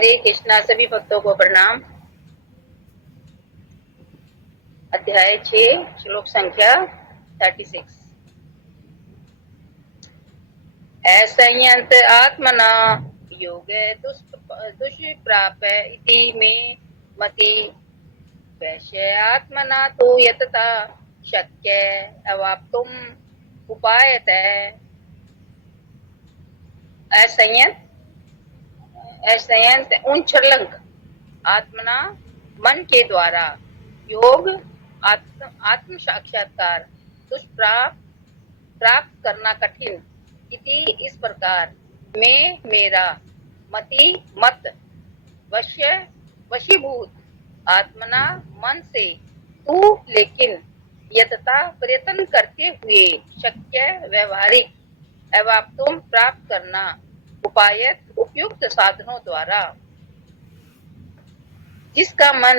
हरे कृष्णा। सभी भक्तों को प्रणाम। अध्याय 6 श्लोक संख्या 36। असंयत आत्मना योग दुष्प्राप इति मे मति वैश्य आत्मना तो यतता शक्य अवाप्तुम उपायत। असंयत असंयत उच्छृंखल आत्मना मन के द्वारा योग आत्म साक्षात्कार दुष्प्राप प्राप्त करना कठिन इति इस प्रकार मैं मेरा मति मत वश्य वशीभूत आत्मना मन से तू लेकिन यतता प्रयत्न करते हुए शक्य व्यवहारिक अवाप्तुम प्राप्त करना उपायत उपयुक्त साधनों द्वारा। जिसका मन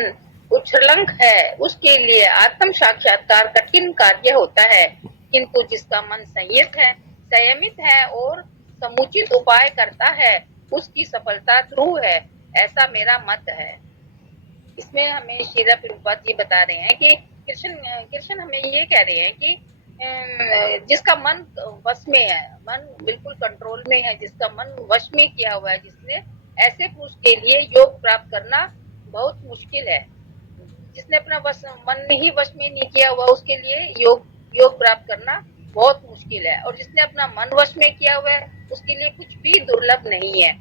उच्छृंखल है उसके लिए आत्म साक्षात्कार कठिन कार्य होता है, किंतु जिसका मन संयमित है और समुचित उपाय करता है उसकी सफलता ध्रुव है, ऐसा मेरा मत है। इसमें हमें श्रील प्रभुपाद जी बता रहे हैं कि कृष्ण हमें ये कह रहे हैं कि जिसका मन वश में है, मन बिल्कुल कंट्रोल में है, जिसका मन वश में किया हुआ है, जिसने ऐसे पुरुष के लिए योग प्राप्त करना बहुत मुश्किल है। जिसने अपना मन ही वश में नहीं किया हुआ उसके लिए योग प्राप्त करना बहुत मुश्किल है, और जिसने अपना मन वश में किया हुआ है उसके लिए कुछ भी दुर्लभ नहीं है।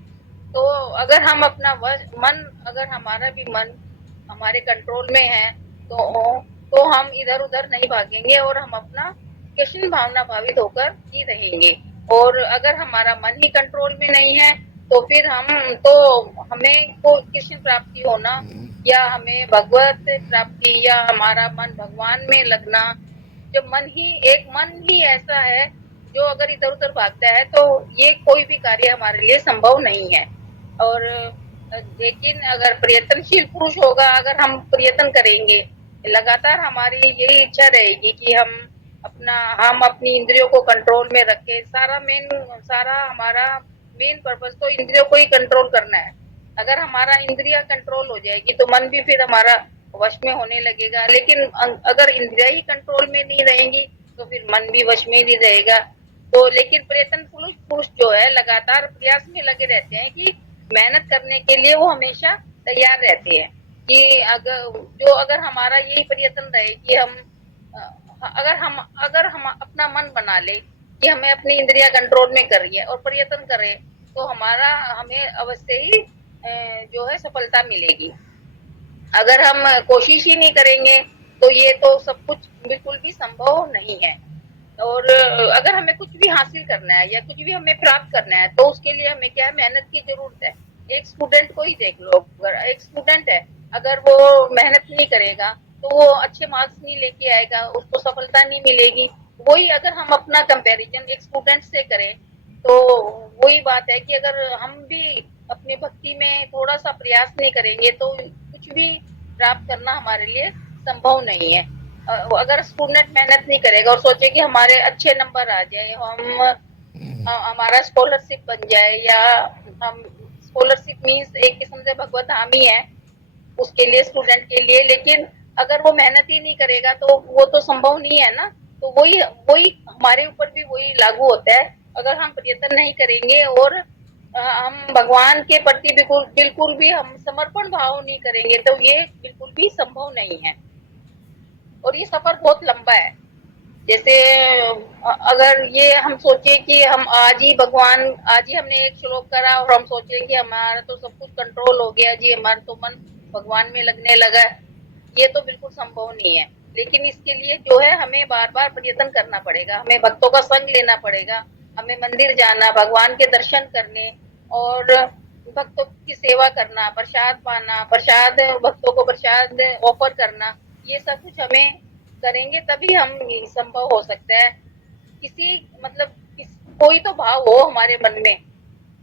तो अगर हम अपना मन, अगर हमारा भी मन हमारे कंट्रोल में है तो हम इधर उधर नहीं भागेंगे और हम अपना कृष्ण भावना भावित होकर ही रहेंगे। और अगर हमारा मन ही कंट्रोल में नहीं है तो फिर हमें को कृष्ण प्राप्ति होना या हमें भगवत प्राप्ति या हमारा मन भगवान में लगना, जब मन ही ऐसा है जो अगर इधर उधर भागता है तो ये कोई भी कार्य हमारे लिए संभव नहीं है। और लेकिन अगर प्रयत्नशील पुरुष होगा, अगर हम प्रयत्न करेंगे लगातार, हमारी यही इच्छा रहेगी कि हम अपनी इंद्रियों को कंट्रोल में रखें। सारा हमारा मेन पर्पस तो इंद्रियों को ही कंट्रोल करना है। अगर हमारा इंद्रिया कंट्रोल हो जाएगी तो मन भी फिर हमारा वश में होने लगेगा। लेकिन अगर इंद्रिया ही कंट्रोल में नहीं रहेंगी तो फिर मन भी वश में नहीं रहेगा। तो लेकिन प्रयत्न पुरुष जो है लगातार प्रयास में लगे रहते हैं कि मेहनत करने के लिए वो हमेशा तैयार रहते हैं कि अगर हमारा यही प्रयत्न रहे कि अगर हम अपना मन बना ले कि हमें अपनी इंद्रिया कंट्रोल में कर रही है और प्रयत्न करें तो हमें अवश्य ही जो है सफलता मिलेगी। अगर हम कोशिश ही नहीं करेंगे तो ये तो सब कुछ बिल्कुल भी संभव नहीं है। और अगर हमें कुछ भी हासिल करना है या कुछ भी हमें प्राप्त करना है तो उसके लिए हमें क्या है, मेहनत की जरूरत है। एक स्टूडेंट को ही देख लो, अगर एक स्टूडेंट है, अगर वो मेहनत नहीं करेगा तो वो अच्छे मार्क्स नहीं लेके आएगा, उसको सफलता नहीं मिलेगी। वही अगर हम अपना कंपैरिजन एक स्टूडेंट से करें तो वही बात है कि अगर हम भी अपनी भक्ति में थोड़ा सा प्रयास नहीं करेंगे तो कुछ भी प्राप्त करना हमारे लिए संभव नहीं है। अगर स्टूडेंट मेहनत नहीं करेगा और सोचे कि हमारे अच्छे नंबर आ जाए, हमारा स्कॉलरशिप बन जाए, या हम स्कॉलरशिप मीन्स एक किस्म से भगवत हामी है उसके लिए, स्टूडेंट के लिए। लेकिन अगर वो मेहनत ही नहीं करेगा तो वो तो संभव नहीं है ना। तो वही वही हमारे ऊपर भी वही लागू होता है। अगर हम प्रयत्न नहीं करेंगे और हम भगवान के प्रति बिल्कुल भी हम समर्पण भाव नहीं करेंगे तो ये बिल्कुल भी संभव नहीं है। और ये सफर बहुत लंबा है। जैसे अगर ये हम सोचे कि हम आज ही हमने एक श्लोक करा और हम सोचे कि हमारा तो सब कुछ कंट्रोल हो गया जी, हमारा तो मन भगवान में लगने लगा, ये तो बिल्कुल संभव नहीं है। लेकिन इसके लिए जो है हमें बार बार प्रयत्न करना पड़ेगा, हमें भक्तों का संग लेना पड़ेगा, हमें मंदिर जाना, भगवान के दर्शन करने और भक्तों की सेवा करना, प्रसाद पाना, भक्तों को प्रसाद ऑफर करना, ये सब कुछ हमें करेंगे तभी हम संभव हो सकता है। किसी मतलब कोई तो भाव हो हमारे मन में,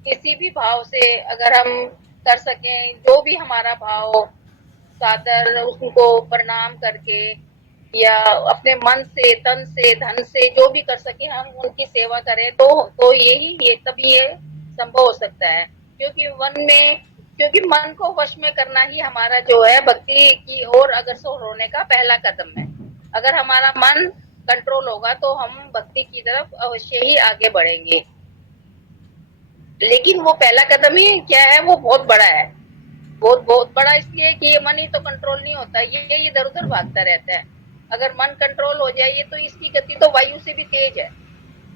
किसी भी भाव से अगर हम कर सकें, जो भी हमारा भाव हो, सादर उनको प्रणाम करके या अपने मन से, तन से, धन से जो भी कर सके हम उनकी सेवा करें तो तभी ये संभव हो सकता है। क्योंकि वन में क्योंकि मन को वश में करना ही हमारा जो है भक्ति की ओर अग्रसर होने का पहला कदम है। अगर हमारा मन कंट्रोल होगा तो हम भक्ति की तरफ अवश्य ही आगे बढ़ेंगे। लेकिन वो पहला कदम ही क्या है, वो बहुत बड़ा है। बहुत बहुत बड़ा इसलिए कि ये मन ही तो कंट्रोल नहीं होता, ये इधर उधर भागता रहता है। अगर मन कंट्रोल हो जाए तो इसकी गति तो वायु से भी तेज है।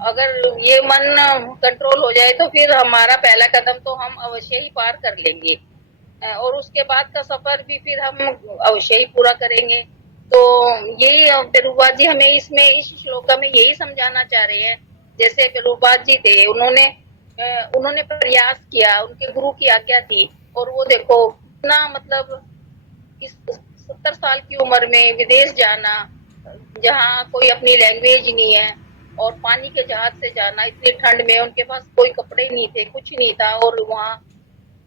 अगर ये मन कंट्रोल हो जाए तो फिर हमारा पहला कदम तो हम अवश्य ही पार कर लेंगे, और उसके बाद का सफर भी फिर हम अवश्य ही पूरा करेंगे। तो यही प्रभुपाद जी हमें इसमें इस श्लोक में यही समझाना चाह रहे हैं। जैसे प्रभुपाद जी थे, उन्होंने प्रयास किया, उनके गुरु की आज्ञा थी, और वो देखो इतना मतलब इस 70 साल की उम्र में विदेश जाना, जहाँ कोई अपनी लैंग्वेज नहीं है, और पानी के जहाज से जाना इतनी ठंड में, उनके पास कोई कपड़े नहीं थे, कुछ नहीं था, और वहाँ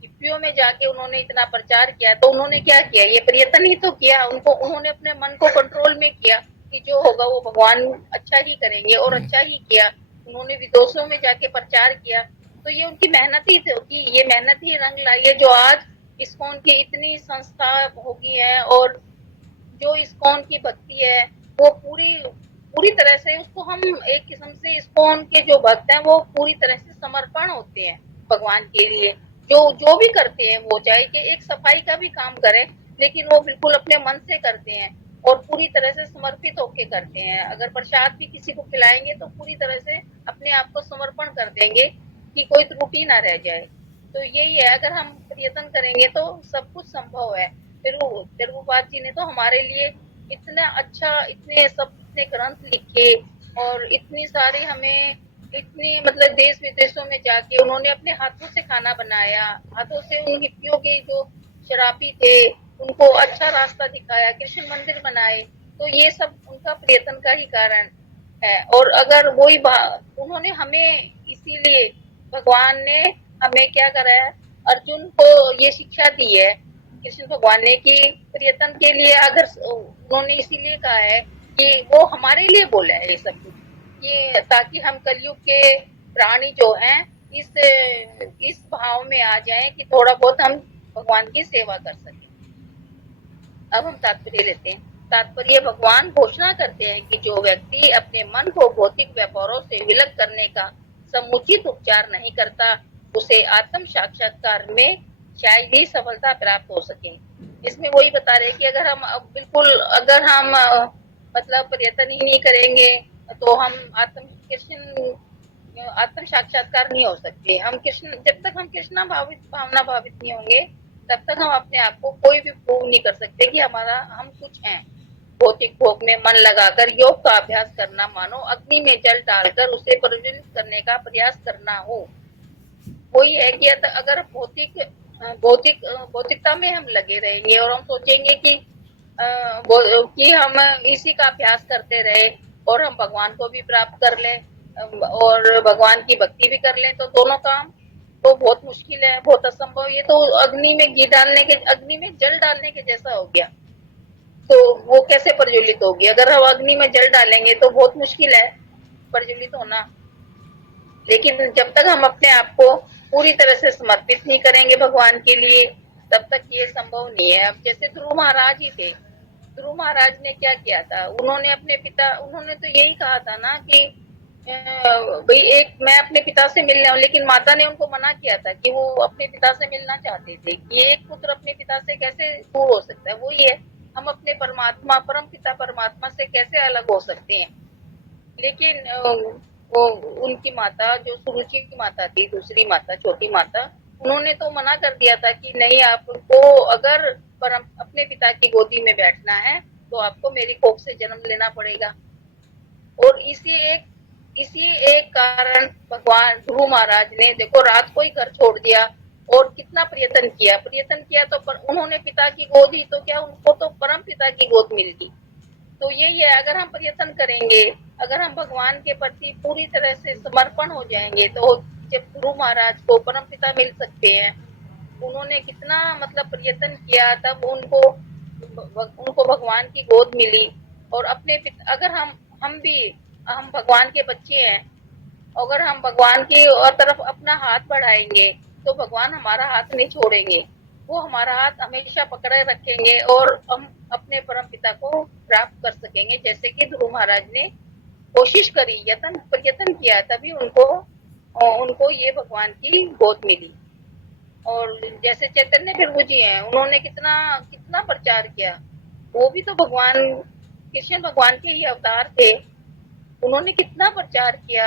हिप्पियों में जाके उन्होंने इतना प्रचार किया। तो उन्होंने क्या किया, ये प्रयत्न ही तो किया। उन्होंने अपने मन को कंट्रोल में किया कि जो होगा वो भगवान अच्छा ही करेंगे, और अच्छा ही किया। उन्होंने विदेशों में जाके प्रचार किया। तो ये उनकी मेहनत ही थी, ये मेहनत ही रंग लाई है, जो आज इस्कॉन की इतनी संस्था होगी है, और जो इस्कॉन की भक्ति है वो पूरी पूरी तरह से उसको हम एक किस्म से इस्कॉन के जो भक्त हैं वो पूरी तरह से समर्पण होते हैं भगवान के लिए। जो जो भी करते हैं, वो चाहे कि एक सफाई का भी काम करें, लेकिन वो बिल्कुल अपने मन से करते हैं और पूरी तरह से समर्पित होके करते हैं। अगर प्रसाद भी किसी को खिलाएंगे तो पूरी तरह से अपने आप को समर्पण कर देंगे कि कोई त्रुटि ना रह जाए। तो यही है, अगर हम प्रयत्न करेंगे तो सब कुछ संभव है। प्रभुपाद जी ने तो हमारे लिए इतना अच्छा, इतने सब इतने ग्रंथ लिखे, और इतनी सारी हमें इतनी मतलब देश विदेशों में जाके उन्होंने अपने हाथों से खाना बनाया, हाथों से उन हिप्पियों के जो शराबी थे उनको अच्छा रास्ता दिखाया, कृष्ण मंदिर बनाए। तो ये सब उनका प्रयत्न का ही कारण है। और अगर वही उन्होंने हमें इसीलिए भगवान ने हमें क्या करा है, अर्जुन को ये शिक्षा दी है कृष्ण भगवान ने कि प्रयत्न के लिए, अगर उन्होंने इसीलिए कहा है कि वो हमारे लिए बोला है ये सब कुछ, ये ताकि हम कलयुग के प्राणी जो हैं इस भाव में आ जाएं कि थोड़ा बहुत हम भगवान की सेवा कर सकें। अब हम तात्पर्य लेते हैं। तात्पर्य, भगवान घोषणा करते हैं कि जो व्यक्ति अपने मन को भौतिक व्यापारों से विलग करने का समुचित उपचार नहीं करता, उसे आत्म साक्षात्कार में शायद ही सफलता प्राप्त हो सके। इसमें वही बता रहे कि अगर हम बिल्कुल, अगर हम मतलब प्रयत्न ही नहीं करेंगे तो हम आत्म साक्षात्कार नहीं हो सकते। हम कृष्ण, जब तक हम कृष्णा भावना भावित नहीं होंगे तब तक हम अपने आप को कोई भी प्रूव नहीं कर सकते कि हम कुछ हैं। भौतिक भोग में मन लगाकर योग का अभ्यास करना मानो अग्नि में जल डालकर उसे प्रज्वलित करने का प्रयास करना हो। वही है कि अगर भौतिकता में हम लगे रहेंगे और हम सोचेंगे कि हम इसी का अभ्यास करते रहे और हम भगवान को भी प्राप्त कर लें और भगवान की भक्ति भी कर लें, तो दोनों काम तो बहुत मुश्किल है, बहुत असंभव। ये तो अग्नि में अग्नि में जल डालने के जैसा हो गया। तो वो कैसे प्रज्वलित होगी? अगर हम अग्नि में जल डालेंगे तो बहुत मुश्किल है प्रज्वलित होना। लेकिन जब तक हम अपने आप को पूरी तरह से समर्पित नहीं करेंगे भगवान के लिए, तब तक ये संभव नहीं है। अब जैसे ध्रुव महाराज ही थे, ध्रुव महाराज ने क्या किया था, उन्होंने तो यही कहा था ना कि भाई एक मैं अपने पिता से मिलने हूँ, लेकिन माता ने उनको मना किया था कि वो अपने पिता से मिलना चाहते थे कि एक पुत्र अपने पिता से कैसे दूर हो सकता है। वही है, हम अपने परम पिता परमात्मा से कैसे अलग हो सकते हैं। लेकिन वो उनकी माता जो सुरुचि की माता थी, दूसरी माता, छोटी माता, उन्होंने तो मना कर दिया था कि नहीं, आपको अगर अपने पिता की गोदी में बैठना है तो आपको मेरी कोख से जन्म लेना पड़ेगा। और इसी एक कारण भगवान ध्रुव महाराज ने देखो रात को ही घर छोड़ दिया और कितना प्रयत्न किया तो उन्होंने पिता की गोद ही तो क्या, उनको तो परम पिता की गोद मिल गई। तो यही है, अगर हम प्रयत्न करेंगे, अगर हम भगवान के प्रति पूरी तरह से समर्पण हो जाएंगे, तो जब गुरु महाराज को परम पिता मिल सकते हैं। उन्होंने कितना मतलब प्रयत्न किया, तब उनको भगवान की गोद मिली। और अपने अगर हम भगवान के बच्चे हैं, अगर हम भगवान की तरफ अपना हाथ बढ़ाएंगे तो भगवान हमारा हाथ नहीं छोड़ेंगे। वो हमारा हाथ हमेशा पकड़े रखेंगे और हम अपने परम पिता को प्राप्त कर सकेंगे। जैसे कि ध्रुव महाराज ने कोशिश करी, यत्न किया, तभी उनको उनको ये भगवान की गोद मिली। और जैसे चैतन्य प्रभु जी हैं, उन्होंने कितना कितना प्रचार किया। वो भी तो भगवान कृष्ण भगवान के ही अवतार थे। उन्होंने कितना प्रचार किया।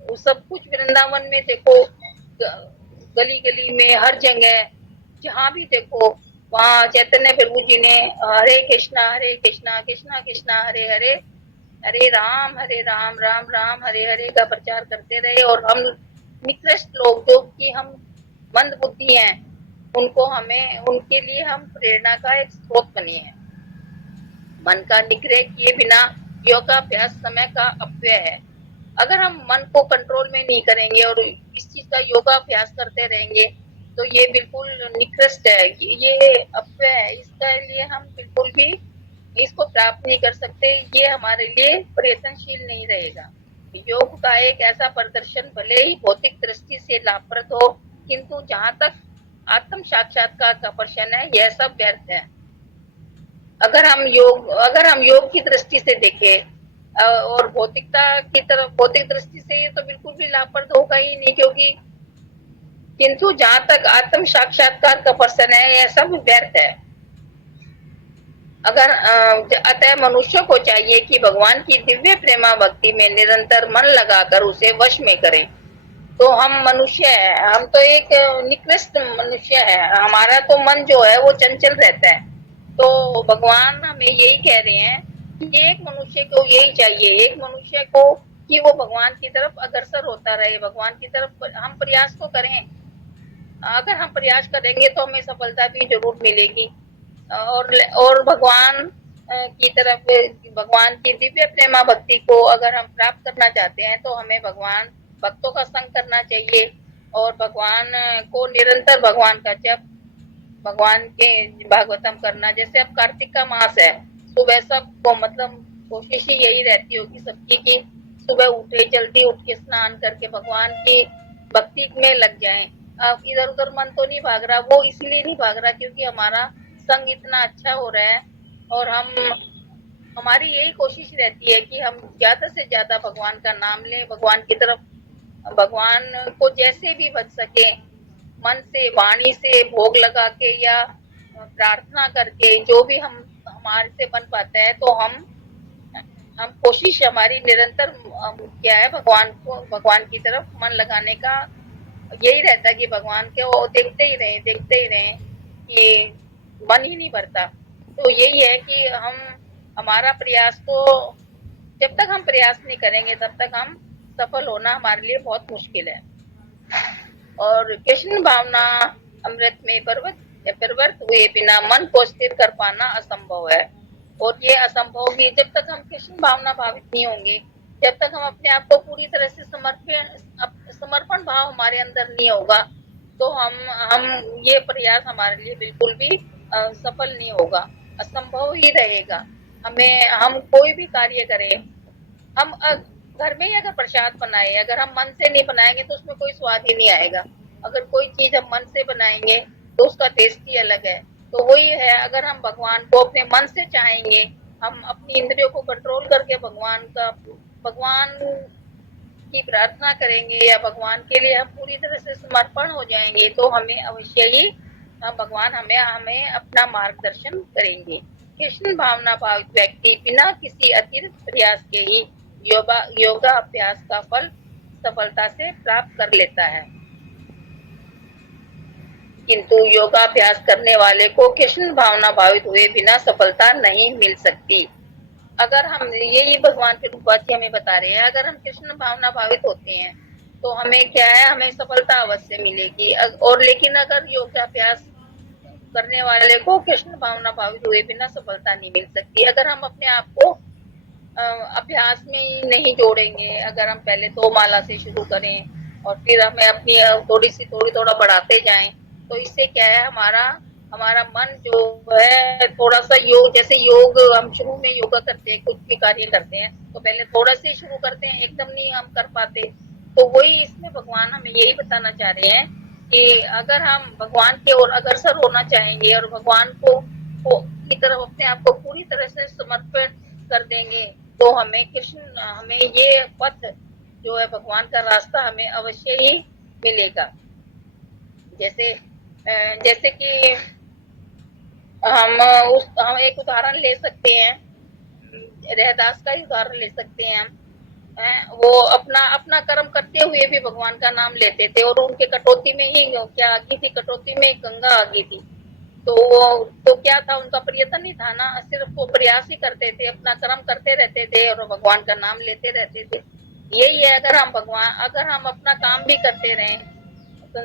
वो सब कुछ वृंदावन में देखो, गली गली में हर जगह जहाँ भी देखो, वहाँ चैतन्य प्रभु जी ने हरे कृष्णा कृष्णा कृष्णा हरे हरे, हरे राम राम राम हरे हरे का प्रचार करते रहे। और हम निकृष्ट लोग जो कि हम मंद बुद्धि हैं, उनको हमें उनके लिए हम प्रेरणा का एक स्रोत बने हैं। मन का निग्रह किए बिना योगाभ्यास समय का अपव्यय है। अगर हम मन को कंट्रोल में नहीं करेंगे और इस चीज का योगाभ्यास करते रहेंगे तो ये बिल्कुल निकृष्ट है, ये अपव्यय है। इसके लिए हम बिल्कुल भी इसको प्राप्त नहीं कर सकते। ये हमारे लिए प्रयत्नशील नहीं रहेगा। योग का एक ऐसा प्रदर्शन भले ही भौतिक दृष्टि से लाभप्रद हो, किंतु जहाँ तक आत्म साक्षात्कार का प्रश्न है, यह सब व्यर्थ है। अगर हम योग की दृष्टि से देखें और भौतिकता की तरफ, भौतिक दृष्टि से ये तो बिल्कुल भी लाभप्रद होगा ही नहीं, क्योंकि किंतु जहाँ तक आत्म साक्षात्कार का प्रश्न है, यह सब व्यर्थ है। अगर अतः मनुष्य को चाहिए कि भगवान की दिव्य प्रेमा भक्ति में निरंतर मन लगाकर उसे वश में करें। तो हम मनुष्य है, हम तो एक निकृष्ट मनुष्य है। हमारा तो मन जो है वो चंचल रहता है। तो भगवान हमें यही कह रहे हैं कि एक मनुष्य को यही चाहिए, एक मनुष्य को कि वो भगवान की तरफ अग्रसर होता रहे, भगवान की तरफ हम प्रयास तो करें। अगर हम प्रयास करेंगे तो हमें सफलता भी जरूर मिलेगी। और भगवान की तरफ, भगवान की दिव्य प्रेमा भक्ति को अगर हम प्राप्त करना चाहते हैं तो हमें भगवान भक्तों का संग करना चाहिए और भगवान को निरंतर भगवान का जप, भगवान के भागवतम करना। जैसे अब कार्तिक का मास है, सुबह सबको मतलब कोशिश ही यही रहती होगी सबकी कि सुबह उठे, जल्दी उठ के स्नान करके भगवान की भक्ति में लग जाएं। अब इधर उधर मन तो नहीं भाग रहा, वो इसलिए नहीं भाग रहा क्योंकि हमारा संग इतना अच्छा हो रहा है। और हमारी यही कोशिश रहती है कि हम ज्यादा से ज्यादा भगवान का नाम लें, भगवान की तरफ, भगवान को जैसे भी बच सके, मन से, वाणी से, भोग लगा के या प्रार्थना करके, जो भी हम हमारे से बन पाता है, तो हम कोशिश हमारी निरंतर क्या है, भगवान की तरफ मन लगाने का यही रहता है कि भगवान के वो देखते ही रहे कि मन ही नहीं भरता। तो यही है कि हमारा प्रयास तो, जब तक हम प्रयास नहीं करेंगे तब तक हम सफल होना हमारे लिए बहुत मुश्किल है। और कृष्ण भावना अमृत में प्रवृत्त हुए बिना मन को स्थिर कर पाना असंभव है। और ये असंभव भी जब तक हम कृष्ण भावना भावित नहीं होंगे, जब तक हम अपने आप को पूरी तरह से समर्पण भाव हमारे अंदर नहीं होगा, तो हम ये प्रयास हमारे लिए बिल्कुल भी सफल नहीं होगा, असंभव ही रहेगा। हम कोई भी कार्य करें, हम घर में ही अगर प्रसाद बनाए, अगर हम मन से नहीं बनाएंगे तो उसमें कोई स्वाद ही नहीं आएगा। अगर कोई चीज हम मन से बनाएंगे तो उसका टेस्ट ही अलग है। तो वही है, अगर हम भगवान को अपने मन से चाहेंगे, हम अपनी इंद्रियों को कंट्रोल करके भगवान की प्रार्थना करेंगे या भगवान के लिए हम पूरी तरह से समर्पण हो जाएंगे, तो हमें अवश्य ही भगवान हमें हमें अपना मार्गदर्शन करेंगे। कृष्ण भावना भावित व्यक्ति बिना किसी अतिरिक्त प्रयास के ही योगा अभ्यास का फल सफलता से प्राप्त कर लेता है। किंतु योगाभ्यास करने वाले को कृष्ण भावना भावित हुए बिना सफलता नहीं मिल सकती। अगर हम, यही भगवान के रूपाची हमें बता रहे हैं, अगर हम कृष्ण भावना भावित होते हैं तो हमें क्या है, हमें सफलता अवश्य मिलेगी। और लेकिन अगर योगाभ्यास करने वाले को कृष्ण भावना भावित हुए बिना सफलता नहीं मिल सकती। अगर हम अपने आप को अभ्यास में नहीं जोड़ेंगे, अगर हम पहले 2 माला से शुरू करें और फिर हमें अपनी थोड़ा बढ़ाते जाएं, तो इससे क्या है, हमारा हमारा मन जो है थोड़ा सा योग, जैसे योग हम शुरू में योगा करते हैं, कुछ भी कार्य करते हैं तो पहले थोड़ा से शुरू करते हैं, एकदम नहीं हम कर पाते। तो वही इसमें भगवान हमें यही बताना चाह रहे हैं कि अगर हम भगवान की ओर अग्रसर होना चाहेंगे और भगवान को की तरफ अपने आप को पूरी तरह से समर्पित कर देंगे, तो हमें कृष्ण हमें ये पथ जो है भगवान का रास्ता हमें अवश्य ही मिलेगा। जैसे जैसे कि हम हम एक उदाहरण ले सकते हैं, रहदास का ही उदाहरण ले सकते हैं हम। वो अपना अपना कर्म करते हुए भी भगवान का नाम लेते थे और उनके कटौती में ही क्या आ गई थी, कटौती में गंगा आ गई थी। तो वो तो क्या था, उनका प्रयत्न ही था ना, सिर्फ वो प्रयास ही करते थे, अपना कर्म करते रहते थे और भगवान का नाम लेते रहते थे। यही है, अगर हम अपना काम भी करते रहे,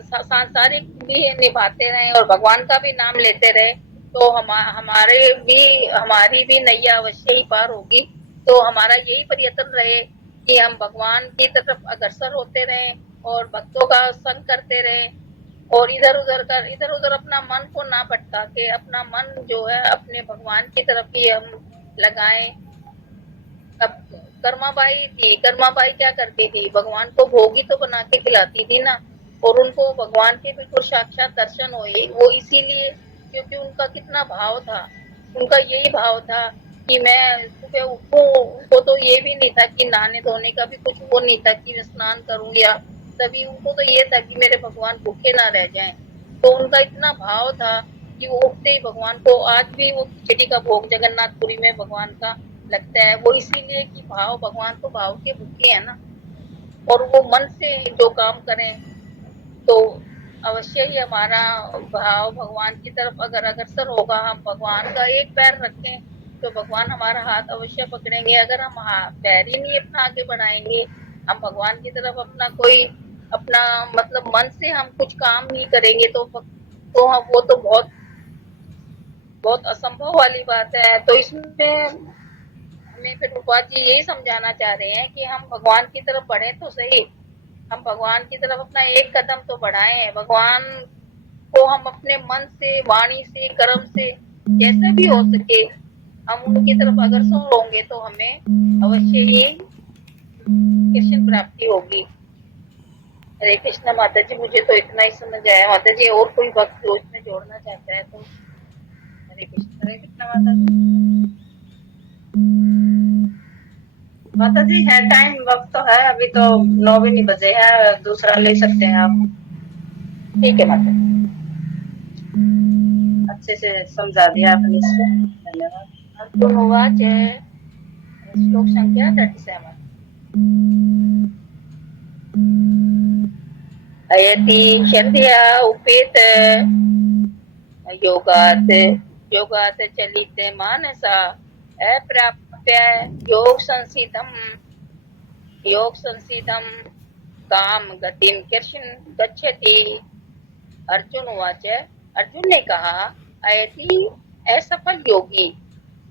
सांसारिक भी निभाते रहे और भगवान का भी नाम लेते रहे, तो हमारी भी नैया अवश्य ही पार होगी। तो हमारा यही प्रयत्न रहे कि हम भगवान की तरफ अग्रसर होते रहे और भक्तों का संग करते रहे और इधर उधर अपना मन को ना भटका के अपना मन जो है अपने भगवान की तरफ ही हम लगाएं। अब कर्माबाई क्या करती थी, भगवान को भोगी तो बना के खिलाती थी ना। और उनको भगवान के बिल्कुल साक्षात दर्शन हुए, वो इसीलिए क्योंकि उनका कितना भाव था। उनका यही भाव था कि मैं सुबह उठूं, उनको तो ये भी नहीं था कि नहाने धोने का भी कुछ वो नहीं था कि मैं स्नान करूं, या तभी उनको तो ये था कि मेरे भगवान भूखे ना रह जाएं। तो उनका इतना भाव था कि वो उठते ही भगवान को, आज भी वो खिचड़ी का भोग जगन्नाथपुरी में भगवान का लगता है, वो इसीलिए कि भगवान तो भाव के भूखे है ना। और वो मन से जो काम करें तो अवश्य ही हमारा भाव भगवान की तरफ अगर अग्रसर होगा, हम भगवान का एक पैर रखें तो भगवान हमारा हाथ अवश्य पकड़ेंगे। अगर हम पैर ही नहीं अपना आगे बढ़ाएंगे, हम भगवान की तरफ अपना मतलब मन से हम कुछ काम नहीं करेंगे, तो हम वो तो बहुत बहुत असंभव वाली बात है। तो इसमें हमें फिर प्रभुपाद जी यही समझाना चाह रहे हैं कि हम भगवान की तरफ बढ़े तो सही, हम भगवान की तरफ अपना एक कदम तो बढ़ाएं। भगवान को हम अपने मन से, वाणी से, कर्म से जैसे भी हो सके हम उनकी तरफ अग्रसर होंगे तो हमें अवश्य ही कृष्ण प्राप्ति होगी। हरे कृष्ण माता जी, मुझे तो इतना ही समझ आया। माता जी और कोई भक्त जो इसमें जोड़ना चाहता है तो हरे कृष्ण माता जी। माता जी है टाइम, वक्त तो है, अभी तो 9 भी नहीं बजे हैं, दूसरा ले सकते हैं आप। ठीक है माता जी। अच्छे से समझा दिया आपने इसको, धन्यवाद। अर्जुन उवाच, श्लोक संख्या 37। अयति श्रद्धया उपेत योगात योगात चलित मानसा अप्राप्य योग संसिधम काम गतिम कृष्ण गच्छति। अर्जुन उवाच, अर्जुन ने कहा, अयति असफल योगी,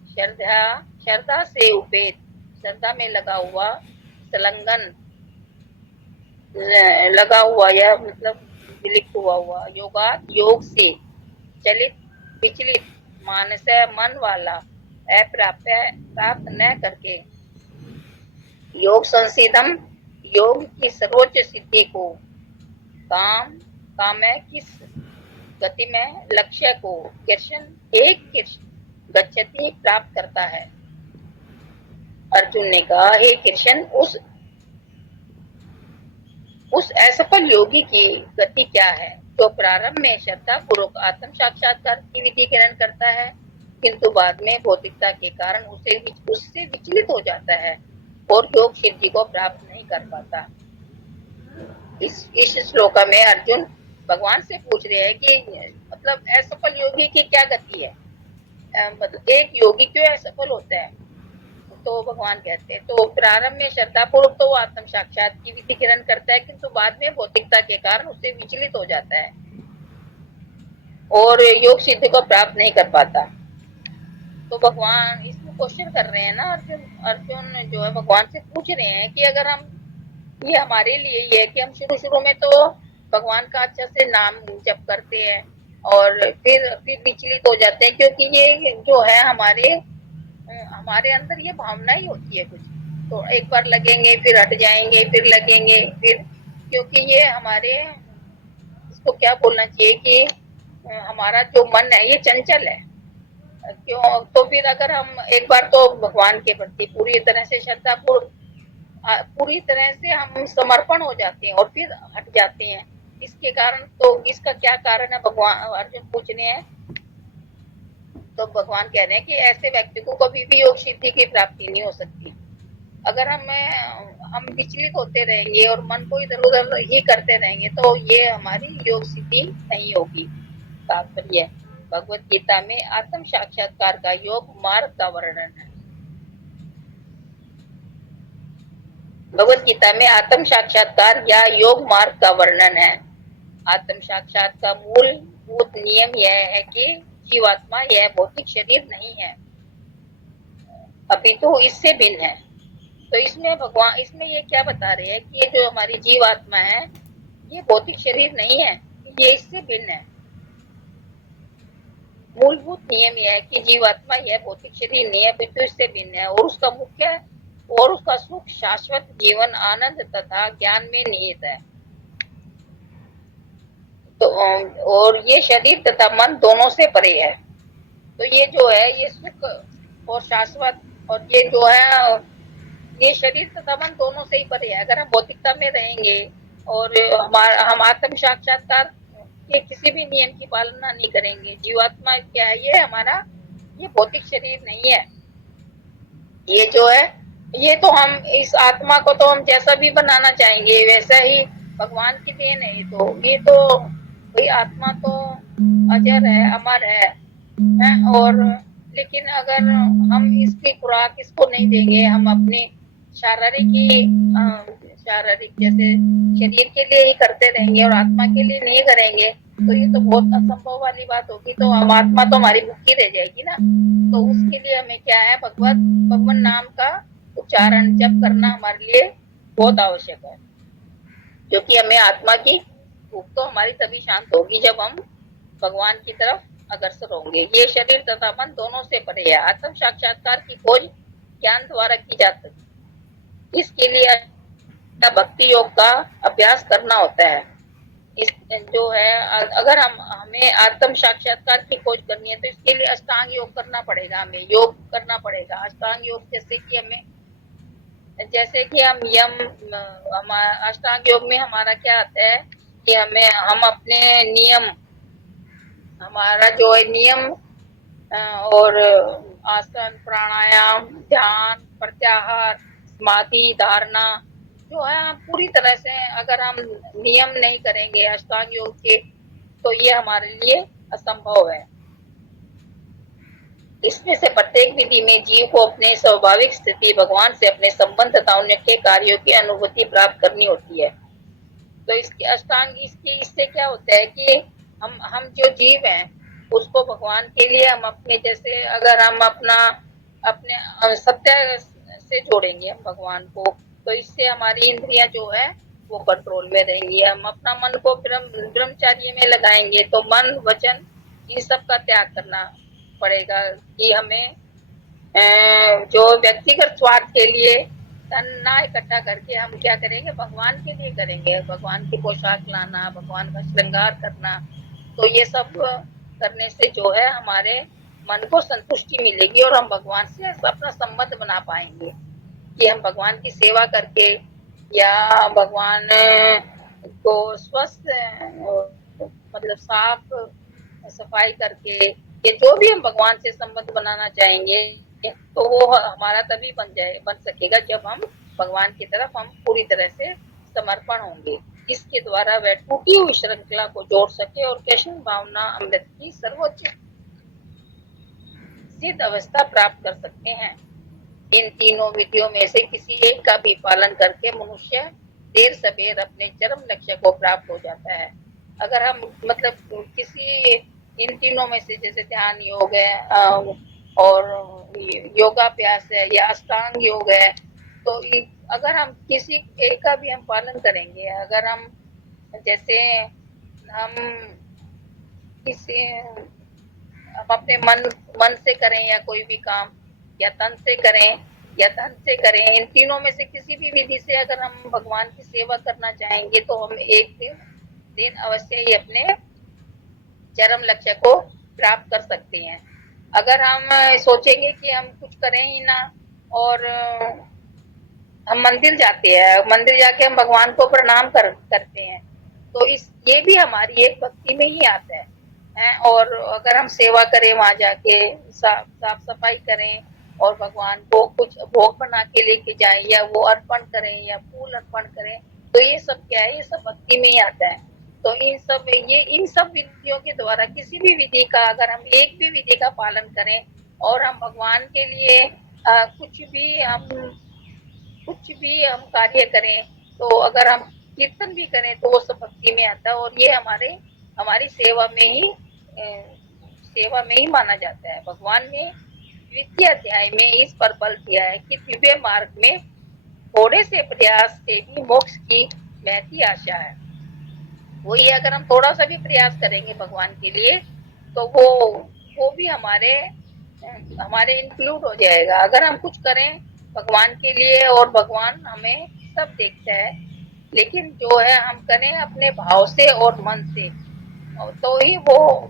श्रद्धा श्रद्धा से उपेत, श्रद्धा में लगा हुआ, संलग्न लगा हुआ या मतलब विलिप्त हुआ योगा योग से, चलित विचलित, मानस मन वाला, अप्राप्त प्राप्त न करके, योग संसिधम योग की सर्वोच्च सिद्धि को, काम काम है किस गति में, लक्ष्य को, कृष्ण एक कृष्ण गच्छति प्राप्त करता है। अर्जुन ने कहा, हे कृष्ण, उस असफल योगी की गति क्या है जो प्रारंभ में श्रद्धा पूर्वक आत्म साक्षात्कार की विधि ग्रहण करता है, किंतु बाद में भौतिकता के कारण उससे विचलित हो जाता है और योग सिद्धि को प्राप्त नहीं कर पाता। इस श्लोक में अर्जुन भगवान से पूछ रहे हैं कि मतलब असफल योगी की क्या गति है, मतलब एक योगी क्यों असफल होता है। तो भगवान कहते हैं, तो प्रारंभ में श्रद्धा पूर्वक तो वो आत्म साक्षात की विधि ग्रहण करता है, किंतु बाद में भौतिकता के कारण उससे विचलित हो जाता है और योग सिद्धि को प्राप्त नहीं कर पाता। तो भगवान इसमें क्वेश्चन कर रहे हैं ना, अर्जुन जो है भगवान से पूछ रहे हैं कि अगर हम, ये हमारे लिए ही है कि हम शुरू शुरू में तो भगवान का अच्छा से नाम जप करते हैं और फिर विचलित हो जाते हैं, क्योंकि ये जो है हमारे अंदर ये भावना ही होती है कुछ, तो एक बार लगेंगे फिर हट जाएंगे, फिर लगेंगे फिर, क्योंकि ये हमारे उसको क्या बोलना चाहिए कि हमारा जो मन है ये चंचल है। क्यों? तो फिर अगर हम एक बार तो भगवान के प्रति पूरी तरह से श्रद्धा पूरी तरह से हम समर्पण हो जाते हैं और फिर हट जाते हैं, इसके कारण तो इसका क्या कारण है भगवान अर्जुन पूछ रहे हैं। तो भगवान कह रहे हैं कि ऐसे व्यक्ति को कभी भी योग सिद्धि की प्राप्ति नहीं हो सकती। अगर हम विचलित होते रहेंगे और मन को इधर उधर ही करते रहेंगे तो ये हमारी योग सिद्धि नहीं होगी। तात्पर्य भगवत गीता में आत्म साक्षात्कार का योग मार्ग का वर्णन है। भगवत गीता में आत्म साक्षात्कार या योग मार्ग का वर्णन है। आत्म साक्षात का मूलभूत नियम यह है कि जीवात्मा यह भौतिक शरीर नहीं है, अभी तो इससे भिन्न है। तो इसमें भगवान इसमें ये क्या बता रहे हैं कि ये जो हमारी जीवात्मा है ये भौतिक शरीर नहीं है, ये इससे भिन्न है। मूलभूत नियम यह है कि जीवात्मा यह भौतिक शरीर नहीं है, अपितु इससे भिन्न है और उसका मुख्य और उसका सुख शाश्वत जीवन आनंद तथा ज्ञान में निहित है। तो और ये शरीर तथा मन दोनों से परे है। तो ये जो है ये सुख और शाश्वत और ये जो है ये शरीर तथा मन दोनों से ही परे है। अगर हम भौतिकता में रहेंगे और हम आत्म साक्षात्कार के किसी भी नियम की पालना नहीं करेंगे, जीवात्मा क्या है ये हमारा ये भौतिक शरीर नहीं है। ये जो है ये तो हम इस आत्मा को तो हम जैसा भी बनाना चाहेंगे वैसा ही भगवान की देन है। ये तो भाई आत्मा तो अजर है, अमर है और लेकिन अगर हम इसकी खुराक इसको नहीं देंगे, हम अपने शारीरिक जैसे शरीर के लिए ही करते रहेंगे और आत्मा के लिए नहीं करेंगे तो ये तो बहुत असंभव वाली बात होगी। तो हम आत्मा तो हमारी भूखी रह जाएगी ना। तो उसके लिए हमें क्या है भगवान नाम का उच्चारण जप करना हमारे लिए बहुत आवश्यक है, क्योंकि हमें आत्मा की भूख तो हमारी तभी शांत होगी जब हम भगवान की तरफ अग्रसर होंगे। ये शरीर तथा मन दोनों से परे है। आत्म साक्षात्कार की खोज ज्ञान द्वारा की जा सकती, इसके लिए भक्ति योग का अभ्यास करना होता है। इस जो है अगर हमें आत्म साक्षात्कार की खोज करनी है तो इसके लिए अष्टांग योग करना पड़ेगा, हमें योग करना पड़ेगा। अष्टांग योग जैसे कि हम यम अष्टांग योग में हमारा क्या आता है कि हम अपने नियम हमारा जो है नियम और आसन प्राणायाम ध्यान प्रत्याहार समाधि धारणा जो है हम पूरी तरह से अगर हम नियम नहीं करेंगे अष्टांग योग के तो ये हमारे लिए असंभव है। इसमें से प्रत्येक विधि में जीव को अपने स्वाभाविक स्थिति भगवान से अपने संबंध तथा उनके कार्यों की अनुभूति प्राप्त करनी होती है। तो इसके अष्टांग इससे क्या होता है कि हम जो जीव हैं उसको भगवान के लिए हम अपने जैसे अगर हम अपने सत्य से जोड़ेंगे हम भगवान को तो इससे हमारी इंद्रियां जो है वो कंट्रोल में रहेंगी। हम अपना मन को ब्रह्मचर्य में लगाएंगे तो मन वचन इन सब का त्याग करना पड़ेगा कि हमें जो व्यक्तिगत स्वार्थ के लिए धन ना इकट्ठा करके हम क्या करेंगे भगवान के लिए करेंगे। भगवान की पोशाक लाना भगवान का श्रृंगार करना तो ये सब करने से जो है हमारे मन को संतुष्टि मिलेगी और हम भगवान से अपना संबंध बना पाएंगे कि हम भगवान की सेवा करके या भगवान को स्वस्थ मतलब साफ सफाई करके ये जो भी हम भगवान से संबंध बनाना चाहेंगे तो वो हमारा तभी बन सकेगा जब हम भगवान की तरफ हम पूरी तरह से समर्पण होंगे। इसके द्वारा वह टूटी हुई श्रृंखला को जोड़ सके और कृष्ण भावना अमृत की सर्वोच्च सिद्ध अवस्था प्राप्त कर सकते हैं। इन तीनों विधियों में से किसी एक का भी पालन करके मनुष्य देर सबेर अपने चरम लक्ष्य को प्राप्त हो जाता है। अगर हम मतलब किसी इन तीनों में से जैसे ध्यान योग है और योगाभ्यास है या अष्टांग योग है तो अगर हम किसी एक का भी हम पालन करेंगे, अगर हम जैसे हम किसी हम अपने मन से करें या कोई भी काम या तन से करें या धन से करें, इन तीनों में से किसी भी विधि से अगर हम भगवान की सेवा करना चाहेंगे तो हम एक दिन दिन अवश्य ही अपने चरम लक्ष्य को प्राप्त कर सकते हैं। अगर हम सोचेंगे कि हम कुछ करें ही ना, और हम मंदिर जाते हैं, मंदिर जाके हम भगवान को प्रणाम करते हैं, तो इस ये भी हमारी एक भक्ति में ही आता है। और अगर हम सेवा करें वहां जाके, साफ सफाई करें और भगवान को कुछ भोग बना के लेके जाएं, या वो अर्पण करें या फूल अर्पण करें, तो ये सब क्या है, ये सब भक्ति में ही आता है। तो इन सब विधियों के द्वारा, किसी भी विधि का अगर हम एक भी विधि का पालन करें और हम भगवान के लिए कुछ भी हम कार्य करें, तो अगर हम कीर्तन भी करें तो वो सब भक्ति में आता है, और ये हमारी सेवा में ही माना जाता है। भगवान ने द्वितीय अध्याय में इस पर बल दिया है कि दिव्य मार्ग में थोड़े से प्रयास से भी मोक्ष की महती आशा है। वही अगर हम थोड़ा सा भी प्रयास करेंगे भगवान के लिए, तो वो भी हमारे इंक्लूड हो जाएगा। अगर हम कुछ करें भगवान के लिए और भगवान हमें सब देखता है, लेकिन जो है हम करें अपने भाव से और मन से, तो ही वो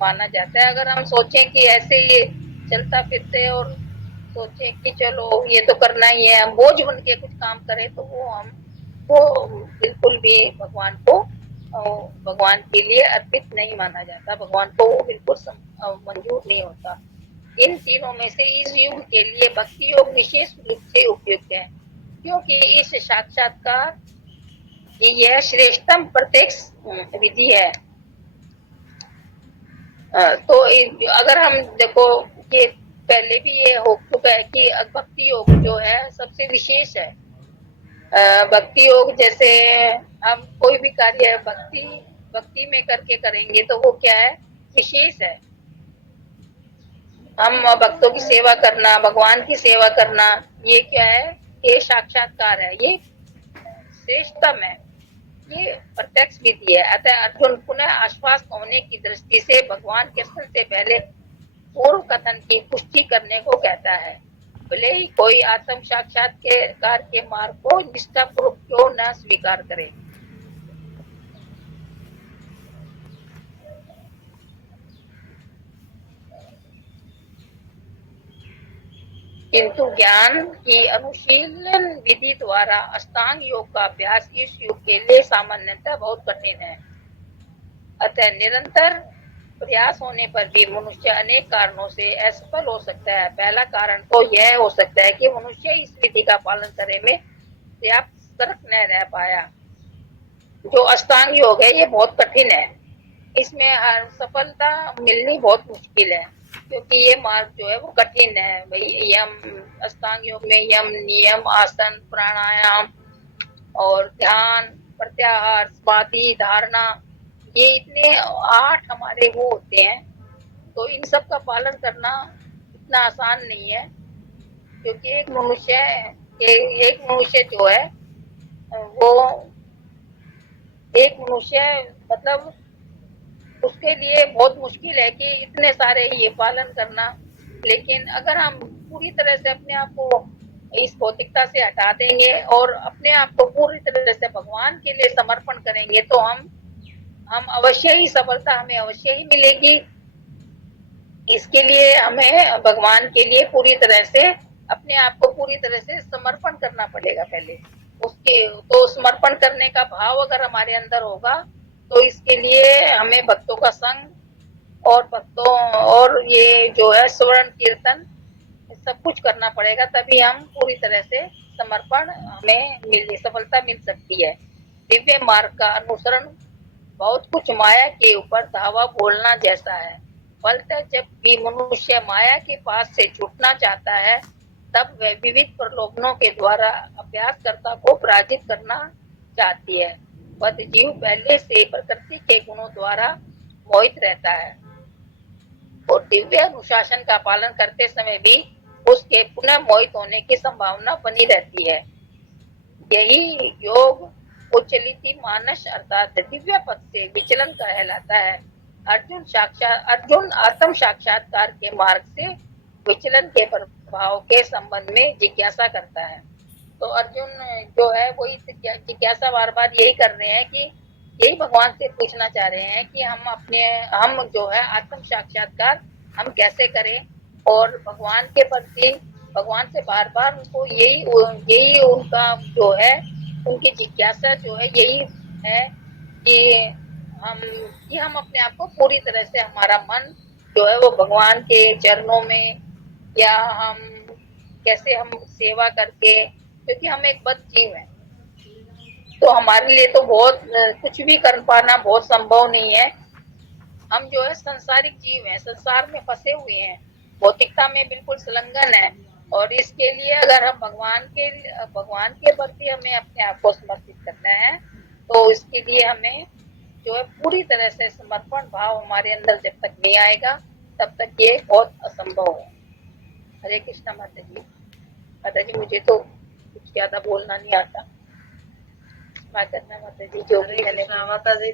माना जाता है। अगर हम सोचें कि ऐसे ही चलता फिरते और सोचें कि चलो ये तो करना ही है, हम बोझ बन के कुछ काम करें, तो वो बिल्कुल भी भगवान के लिए अर्पित नहीं माना जाता, भगवान को वो बिल्कुल मंजूर नहीं होता। इन तीनों में से इस युग के लिए भक्ति योग विशेष रूप से उपयुक्त है, क्योंकि इस साक्षात्कार की यह श्रेष्ठतम प्रत्यक्ष विधि है। तो अगर हम देखो, ये पहले भी ये हो चुका है कि भक्ति योग जो है सबसे विशेष है। भक्ति योग जैसे हम कोई भी कार्य भक्ति में करके करेंगे तो वो क्या है, विशेष है। हम भक्तों की सेवा करना, भगवान की सेवा करना, ये क्या है, ये साक्षात्कार है, ये श्रेष्ठतम है, ये प्रत्यक्ष विधि है। अतः अर्जुन पुनः आश्वास होने की दृष्टि से भगवान कृष्ण से पहले पूर्व कथन की पुष्टि करने को कहता है। भले ही कोई आत्म साक्षात्कार के मार्ग को निष्ठापूर्वक क्यों न स्वीकार करे। किंतु ज्ञान की अनुशीलन विधि द्वारा अष्टांग योग का अभ्यास इस युग के लिए सामान्यतः बहुत कठिन है। अतः निरंतर प्रयास होने पर भी मनुष्य अनेक कारणों से असफल हो सकता है। पहला कारण तो यह हो सकता है कि मनुष्य इस विधि का पालन करने में पर्याप्त सतर्क न रह पाया। जो अष्टांग योग है ये बहुत कठिन है, इसमें हर सफलता मिलनी बहुत मुश्किल है, क्योंकि ये मार्ग जो है वो कठिन है। भाई यम, अष्टांग योग में यम, नियम, आसन, प्राणायाम और ध्यान, प्रत्याहार, समाधि, धारणा, ये इतने 8 हमारे वो होते हैं। तो इन सब का पालन करना इतना आसान नहीं है, क्योंकि एक मनुष्य जो है वो एक मनुष्य मतलब उसके लिए बहुत मुश्किल है कि इतने सारे ये पालन करना। लेकिन अगर हम पूरी तरह से अपने आप को इस भौतिकता से हटा देंगे और अपने आप को पूरी तरह से भगवान के लिए समर्पण करेंगे, तो हम अवश्य ही सफलता हमें अवश्य ही मिलेगी। इसके लिए हमें भगवान के लिए पूरी तरह से अपने आप को पूरी तरह से समर्पण करना पड़ेगा पहले। उसके तो समर्पण करने का भाव अगर हमारे अंदर होगा, तो इसके लिए हमें भक्तों का संग और ये जो है स्वर्ण कीर्तन सब कुछ करना पड़ेगा, तभी हम पूरी तरह से समर्पण हमें सफलता मिल सकती है। दिव्य मार्ग का अनुसरण बहुत कुछ माया के ऊपर धावा बोलना जैसा है। फलतः जब भी मनुष्य माया के पास से छूटना चाहता है, तब वह विविध प्रलोभनों के द्वारा अभ्यासकर्ता को पराजित करना चाहती है। बद्ध जीव पहले से प्रकृति के गुणों द्वारा मोहित रहता है और दिव्य अनुशासन का पालन करते समय भी उसके पुनः मोहित होने की संभावना बनी रहती है। यही योग उच्चलिति मानस अर्थात दिव्य पद से विचलन कहलाता है। अर्जुन आत्म साक्षात्कार के मार्ग से विचलन के प्रभाव के संबंध में जिज्ञासा करता है। तो अर्जुन जो है वही जिज्ञासा बार बार यही कर रहे हैं कि यही भगवान से पूछना चाह रहे हैं कि हम जो है आत्म साक्षात्कार हम कैसे करें, और भगवान के प्रति भगवान से बार बार उनको यही उनका जो है, उनकी जिज्ञासा जो है यही है कि हम हम अपने आप को पूरी तरह से, हमारा मन जो है वो भगवान के चरणों में, या हम कैसे हम सेवा करके, क्योंकि हम एक बद्ध जीव है, तो हमारे लिए तो बहुत कुछ भी कर पाना बहुत संभव नहीं है। हम जो है संसारिक जीव हैं, संसार में फंसे हुए हैं, भौतिकता में बिल्कुल संलग्न है, और इसके लिए अगर हम भगवान के प्रति हमें अपने आप को समर्पित करना है, तो इसके लिए हमें जो है पूरी तरह से समर्पण भाव हमारे अंदर जब तक नहीं आएगा, तब तक ये बहुत असंभव है। हरे कृष्णा माता जी। माता जी मुझे तो कुछ ज्यादा बोलना नहीं आता, क्षमा करना माता जी, जो हरे भी मैंने कृष्णा माता जी।